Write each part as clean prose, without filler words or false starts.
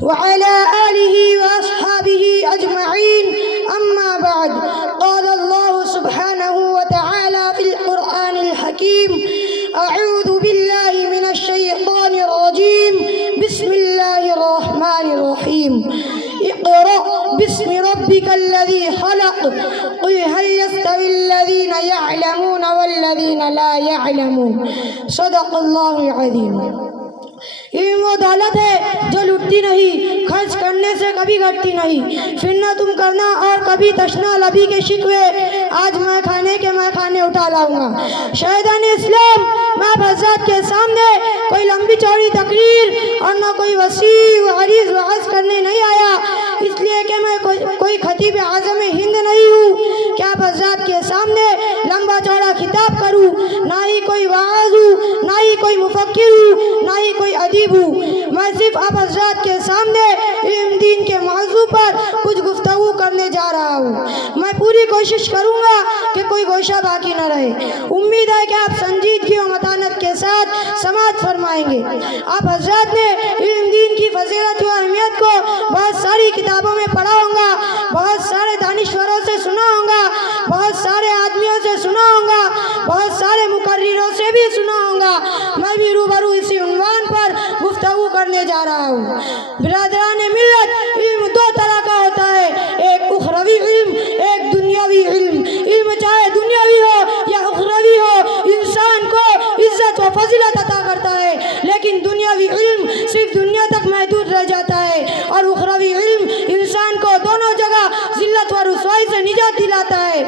وعلى آله وأصحابه أجمعين. أما بعد، قال الله سبحانه وتعالى في القرآن الحكيم: أعوذ بالله من الشيطان الرجيم، بسم الله الرحمن الرحيم. اقرأ باسم ربك الذي خلق، قل هل يستوي الذين يعلمون والذين لا يعلمون. صدق الله العظيم. علم وہ دولت ہے جو لٹتی نہیں، خرچ کرنے سے کبھی گھٹتی نہیں، پھر نہ تم کرنا اور کبھی تشنا لبی کے شکوے، آج میں کھانے کے میں کھانے اٹھا لاؤں گا. شہیدان اسلام، میں آپ حضرات کے سامنے کوئی لمبی چوڑی تقریر اور نہ کوئی وسیع و عریض وعظ کرنے نہیں آیا، اس لیے کہ میں کوئی خطیب اعظم ہند نہیں ہوں کہ آپ حضرات کے سامنے لمبا چوڑا خطاب کروں، نہ ہی کوئی واعظ ہوں، نہ ہی کوئی مفکر ہوں، نہ ہی کوئی ادیب ہوں. میں صرف آپ حضرات کے سامنے علم دین کے موضوع پر کچھ گفتگو کرنے جا رہا ہوں. میں پوری کوشش کروں گا کہ کوئی گوشہ باقی نہ رہے. امید ہے کہ آپ سنجیدگی و متانت کے ساتھ سماعت فرمائیں گے. آپ حضرات نے علم دین کی فضیلت و اہمیت کو بہت ساری کتابوں میں پڑھا ہوگا، بہت سارے دانشوروں سے سنا ہوگا، بہت سارے آدمیوں سے سنا ہوگا، بہت سارے مقرروں سے بھی سنا ہوگا. میں بھی روبرو اسی عنوان پر گفتگو کرنے جا رہا ہوں. برادران ملت، علم دو طرح کا ہوتا ہے، ایک اخروی علم، ایک دنیاوی علم. علم چاہے دنیاوی ہو یا اخروی ہو، انسان کو عزت و فضیلت عطا کرتا ہے، لیکن دنیاوی علم صرف دنیا تک محدود رہ جاتا ہے، اور اخروی علم انسان کو دونوں جگہ ذلت و رسوائی سے نجات دلاتا ہے.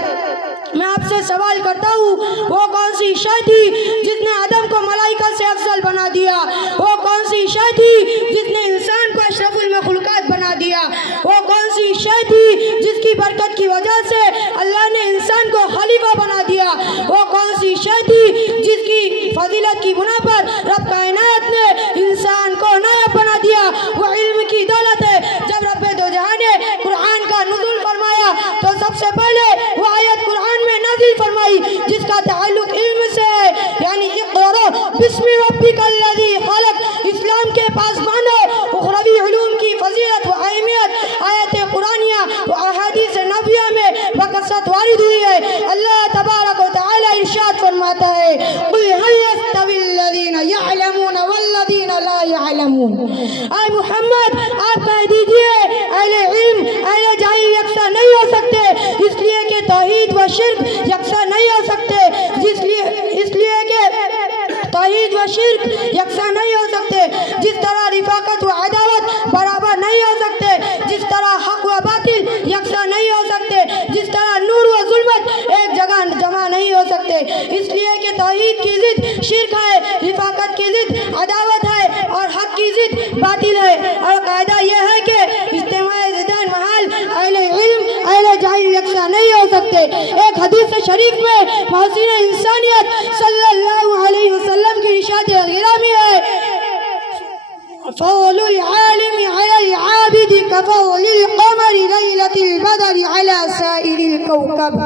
میں آپ سے سوال کرتا ہوں، وہ کون سی شے تھی جس نے آدم کو ملائکہ سے افضل بنا دیا؟ وہ کون سی شے تھی جس نے انسان کو اشرف المخلوقات بنا دیا؟ وہ کون سی شے تھی جس کی برکت کی وجہ سے اللہ نے انسان کو خلیفہ بنا دیا؟ وہ کون سی شے تھی جس کی فضیلت کی بنا پر رب کائنات نے انسان کو نائب بنا دیا؟ وہ علم کی دولت ہے. جب رب دو جہاں نے قرآن کا نزول فرمایا تو سب سے پہلے وہ آیت قرآن میں نازل فرمائی جس کا تعلق علم سے ہے، یعنی اقرأ بسم ربک الذی خلق. اسلام کے پاس باندھو اخروی علوم کی فضیلت و اہمیت آیت قرآنیہ و احادیث نبویہ میں بکثرت وارد ہوئی ہے. اللہ تبارک و تعالی ارشاد فرماتا ہے: قل هل يستوي الذین یعلمون والذین لا یعلمون. اے محمد، آپ کہہ دیجئے اہل علم اہل جاہل یکساں نہیں ہو سکتے، اس لیے کہ توحید و شرک یکساں نہیں ہو سکتے، اس لیے کہ توحید و شرک یکساں نہیں ہو سکتے. جس طرح رفاقت و عداوت برابر نہیں ہو سکتے، جس طرح حق و باطل یکساں نہیں ہو سکتے، جس طرح نور و ظلمت ایک جگہ جمع نہیں ہو سکتے، اس لیے کہ توحید کی ضد شرک ہے، رفاقت کی ضد عداوت ہے، اور حق کی ضد باطل ہے. اور قاعدہ یہ ہے کہ اجتماع ضدین محال، اہل علم اہل جاہل یکساں نہیں ہو سکتے. ایک حدیث شریف میں محسن انسانیت صلی اللہ علیہ وسلم کی ارشاد گرامی ہے: فضل العالم على العابد كفضل القمر ليلة البدر على سائر الكوكب.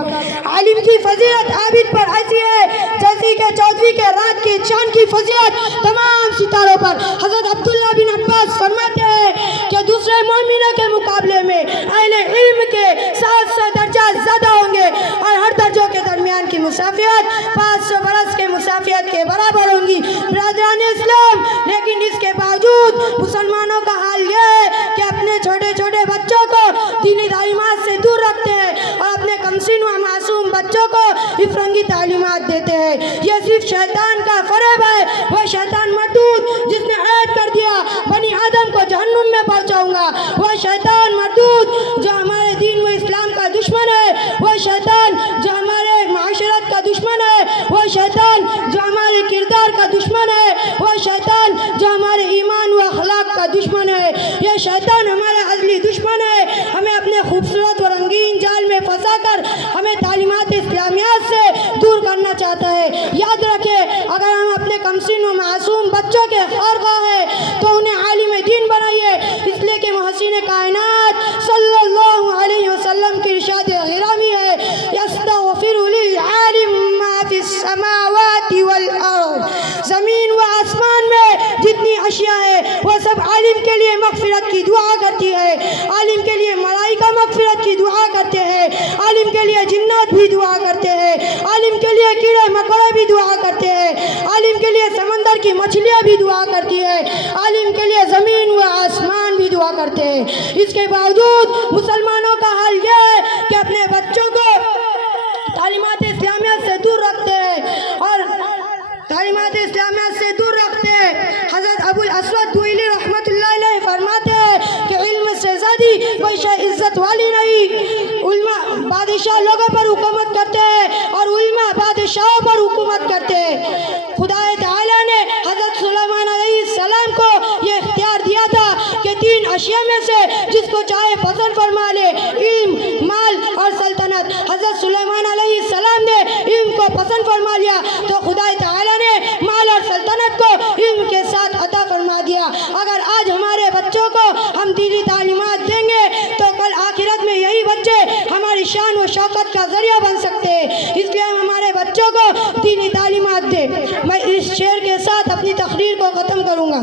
عالم کی فضیلت عابد پر ایسی ہے جیسی کہ چودھویں کے رات کی چاند کی فضیلت تمام ستاروں پر. حضرت عبداللہ بن عباس فرماتے ہیں کہ دوسرے مومنوں کے مقابلے میں اہل علم کے 700 درجات زیادہ ہوں گے، اور ہر درجوں کے درمیان کی مسافت 500 برس کے مسافت کے برابر ہوں گی. برادران اسلام، لیکن اس کے باوجود مسلمانوں کا حال یہ ہے کہ اپنے چھوٹے چھوٹے بچوں کو دینی تعلیمات سے دور رکھتے ہیں اور اپنے کمسن و معصوم بچوں کو افرنگی تعلیمات دیتے ہیں. یہ صرف شیطان کا فریب ہے. وہ شیطان مردود جس نے عہد کر دیا بنی آدم کو جہنم میں پہنچاؤں گا، وہ شیطان مردود جو ہمارے دین و اسلام کا دشمن ہے، وہ شیطان جو ہمارے معاشرت کا دشمن ہے، وہ شیطان جو ہمارے کردار کا دشمن ہے، وہ شیطان جو ہمارے ایمان و اخلاق کا دشمن ہے. یہ شیطان ہمارا ازلی دشمن ہے. ہمیں اپنے خوبصورت و رنگین جال میں پھنسا کر ہمیں تعلیمات اسلامیات سے دور کرنا چاہتا ہے. یاد رکھیں، اگر ہم اپنے کمسن و معصوم بچوں کے خواہ ہیں تو انہیں عالم دین بنائیے، اس لیے کہ محسن کائنات صلی اللہ علیہ وسلم کی ارشاد گرامی ہے: یستغفر للعالم ما فی السماوات والارض. زمین و آسمان میں جتنی اشیاء ہے وہ سب عالم کے لیے مغفرت مغفرت کی دعا کرتی ہے، عالم کے لیے ملائکہ مغفرت کی دعا کرتے ہیں، عالم کے لیے جنات بھی دعا کرتے ہیں، عالم کے لیے کیڑے مکوڑے بھی دعا کرتے ہیں، عالم کے لیے سمندر کی مچھلیاں بھی دعا کرتی ہے، عالم کے لیے زمین و آسمان بھی دعا کرتے ہیں۔ اس کے باوجود مسلمانوں کا حال یہ ہے کہ اپنے بچوں کو تعلیمات اسلامیہ سے دور رکھتے ہیں اور تعلیمات اسلامیہ سے دور رکھتے ہیں۔ حضرت ابو الاسود دوئلی رحمۃ اللہ علیہ فرماتے ہیں کہ علم سے زیادہ کوئی شے عزت والی نہیں۔ علماء بادشاہ لوگوں پر حکومت کرتے ہیں اور علماء بادشاہوں پر حکومت کرتے ہیں۔ خدا تعالیٰ نے حضرت سلیمان علیہ السلام کو یہ اختیار دیا تھا کہ 3 اشیاء میں سے جس کو چاہے پسند فرما لے، علم، مال اور سلطنت۔ حضرت سلیمان علیہ السلام نے علم کو پسند فرما لیا تو خدا تعالیٰ نے مال اور سلطنت کو علم کے ساتھ عطا فرما دیا۔ اگر آج ہمارے بچوں کو ہم دینی تعلیمات دیں گے تو کل آخرت میں یہی بچے ہماری شان و شوکت کا ذریعہ بن سکتے ہیں۔ اس لیے ہم ہمارے بچوں کو دینی تعلیمات دیں۔ میں اس شعر کے ساتھ اپنی تقریر کو ختم کروں گا۔